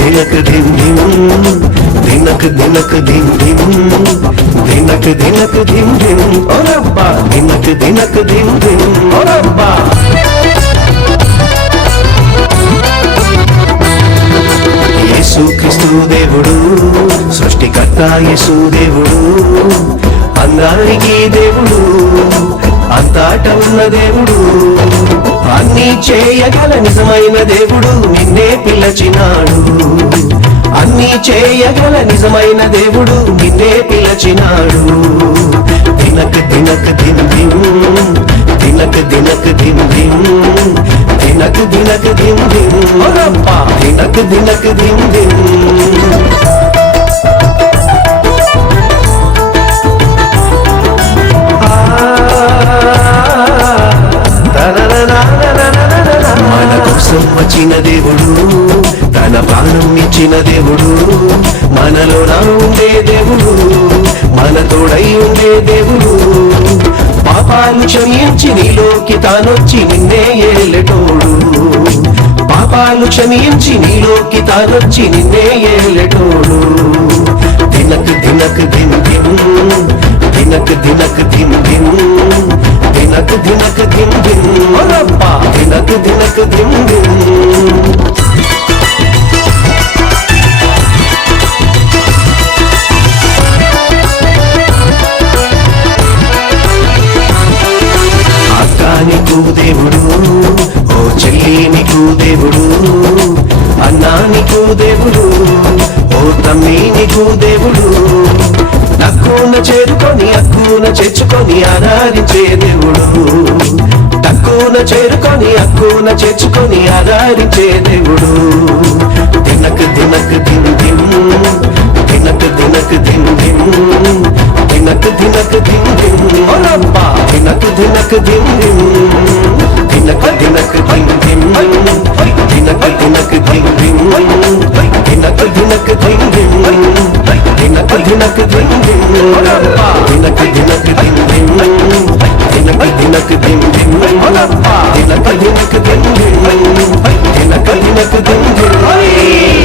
దినక దిన్ దిన్ దినక దినక దిన్ దిన్ దినక దినక దిన్ దిన్ ఓ రబ్బా దినక దినక దిన్ దిన్ ఓ రబ్బా యేసుక్రీస్తు దేవుడు సృష్టికర్త యేసు దేవుడు అందరికీ దేవుడు అంతట ఉన్న దేవుడు అన్నీ చేయగల నిజమైన దేవుడు నిన్నే పిలచినాడు అన్నీ చేయగల నిజమైన దేవుడు నిన్నే పిలచినాడు దినక దినక దిన్ దిన్ దినక దినక దిన్ దిన్ దినక దినక దిన్ దిన్ దినక దినక దిన్ దిన్ మన కోసం వచ్చిన దేవుడు తన ప్రాణం ఇచ్చిన దేవుడు మనలో ఉండే దేవుడు మన తోడై ఉండే దేవుడు పాపాలు క్షమించి నీలోకి తానొచ్చి నిన్నే ఏలెటోడు పాపాలు క్షమించి నీలోకి తానొచ్చి నిన్నే ఏలెటోడు దినక దినక దిన్ దిన్ దినక దినక దిన్ దిన్ దినక దినక దిన్ దిన్ ఓ రబ్బా దినక దినక దిన్ దిన్ నీకు దేవుడు ఓ చెల్లి నీకు దేవుడు అన్నా నీకు దేవుడు ఓ తమ్మి నీకు దేవుడు తక్కువన చేరుకొని అక్కున చేర్చుకొని ఆరాధించే దేవుడు తక్కువన చేరుకొని అక్కున చేర్చుకొని ఆరాధించే దేవుడు దినక దినక దిన్ దిన్ దినక దినక దిన్ దిన్ దినక దినక దిన్ దిన్ ఓ రబ్బా దినక దినక దిన్ దిన్ దినక దినక దిన్ దిన్ దినక దినక దిన్ దిన్ దినక దినక దిన్ దిన్ దినక దినక దిన్ దిన్ ఓ రబ్బా దినక దినక దిన్ దిన్ దినక దినక దిన్ దిన్ ఓ రబ్బా దినక దినక దిన్ దిన్ దినక దినక దిన్ దిన్